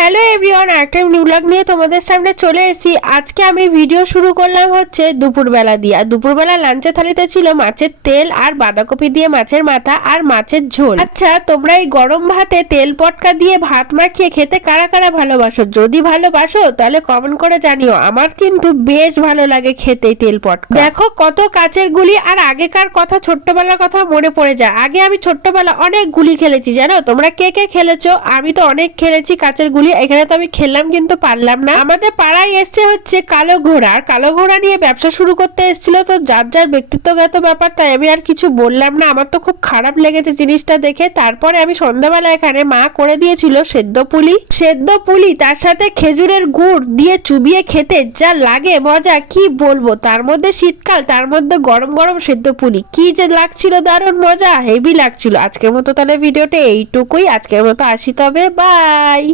Hello everyone, একটা new blog নিয়ে তোমাদের সামনে চলে এসেছি। আজকে আমি ভিডিও শুরু করলাম হচ্ছে দুপুরবেলা দিয়ে। আর দুপুরবেলা লাঞ্চের থালিতে ছিল মাছের তেল আর বাঁধাকপি দিয়ে মাছের মাথা আর মাছের ঝোল। আচ্ছা, তোমরা এই গরম ভাতে তেল পটকা দিয়ে ভাত মাখিয়ে খেতে কারা কারা ভালোবাসো? যদি ভালোবাসো তাহলে কমেন্ট করে জানিও। আমার কিন্তু বেশ ভালো লাগে খেতে তেল পটকা। দেখো কত কাচের গুলি, আর আগেকার কথা, ছোট্টবেলার কথা মনে পড়ে যায়। আগে আমি ছোট্টবেলা অনেক গুলি খেলেছি, জানো? তোমরা কে কে খেলেছো? আমি তো অনেক খেলেছি কাচের গুলি। এখানে তো আমি খেললাম কিন্তু পারলাম না। আমাদের পাড়ায় এসছে হচ্ছে কালো ঘোড়া, আর কালো ঘোড়া নিয়ে ব্যবসা শুরু করতে এসেছিল। তো যার যার ব্যক্তিত্বগত ব্যাপার, তাই আমি আর কিছু বললাম না। আমার তো খুব খারাপ লেগেছে জিনিসটা দেখে। তারপরে আমি সন্ধ্যাবেলা এখানে মা করে দিয়েছিল সেদ্ধ পুলি, তার সাথে খেজুরের গুড় দিয়ে চুবিয়ে খেতে যা লাগে মজা কি বলবো। তার মধ্যে শীতকাল, তার মধ্যে গরম গরম সেদ্ধ পুলি, কি যে লাগছিল, দারুণ মজা, হেভি লাগছিল। আজকের মতো তাহলে ভিডিওটা এইটুকুই। আজকের মতো আসি, তবে বাই।